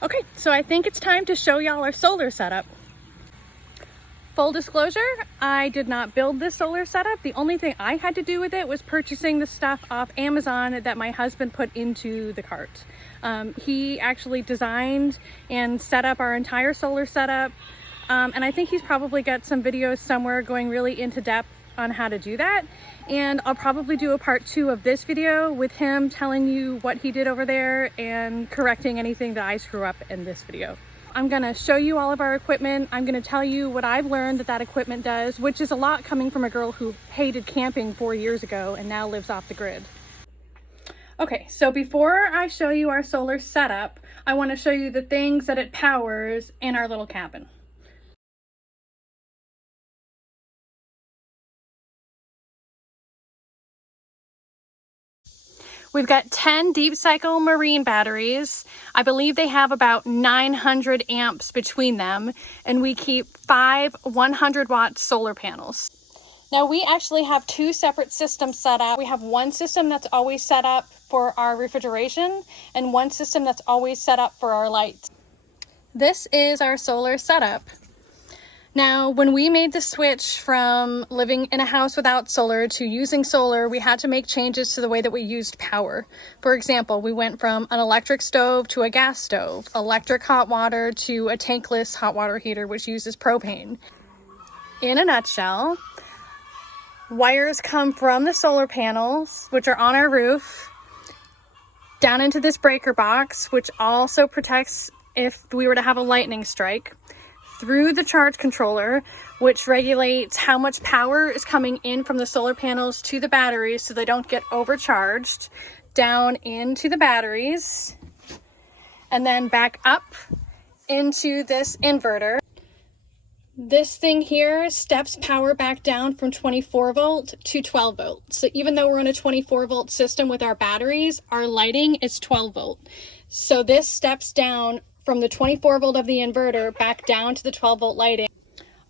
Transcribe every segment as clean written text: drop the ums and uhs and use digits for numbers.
Okay, so I think it's time to show y'all our solar setup. Full disclosure, I did not build this solar setup. The only thing I had to do with it was purchasing the stuff off Amazon that my husband put into the cart. He actually designed and set up our entire solar setup. And I think he's probably got some videos somewhere going really into depth on how to do that. And I'll probably do a part 2 of this video with him telling you what he did over there and correcting anything that I screw up in this video. I'm gonna show you all of our equipment. I'm gonna tell you what I've learned that equipment does, which is a lot coming from a girl who hated camping 4 years ago and now lives off the grid. Okay, so before I show you our solar setup, I wanna show you the things that it powers in our little cabin. We've got 10 deep cycle marine batteries. I believe they have about 900 amps between them, and we keep 5 100-watt solar panels. Now we actually have 2 separate systems set up. We have one system that's always set up for our refrigeration and one system that's always set up for our lights. This is our solar setup. Now, when we made the switch from living in a house without solar to using solar, we had to make changes to the way that we used power. For example, we went from an electric stove to a gas stove, electric hot water to a tankless hot water heater, which uses propane. In a nutshell, wires come from the solar panels, which are on our roof, down into this breaker box, which also protects if we were to have a lightning strike, through the charge controller, which regulates how much power is coming in from the solar panels to the batteries so they don't get overcharged, down into the batteries, and then back up into this inverter. This thing here steps power back down from 24 volt to 12 volt. So even though we're on a 24 volt system with our batteries, our lighting is 12 volt. So this steps down from the 24 volt of the inverter back down to the 12 volt lighting.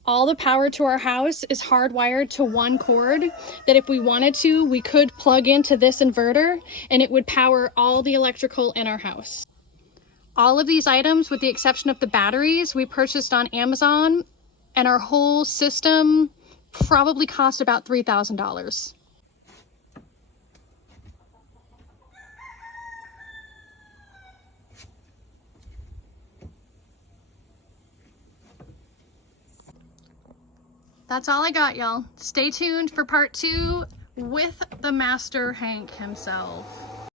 All the power to our house is hardwired to one cord that if we wanted to, we could plug into this inverter and it would power all the electrical in our house. All of these items, with the exception of the batteries, we purchased on Amazon, and our whole system probably cost about $3,000. That's all I got, y'all. Stay tuned for part 2 with the Master Hank himself.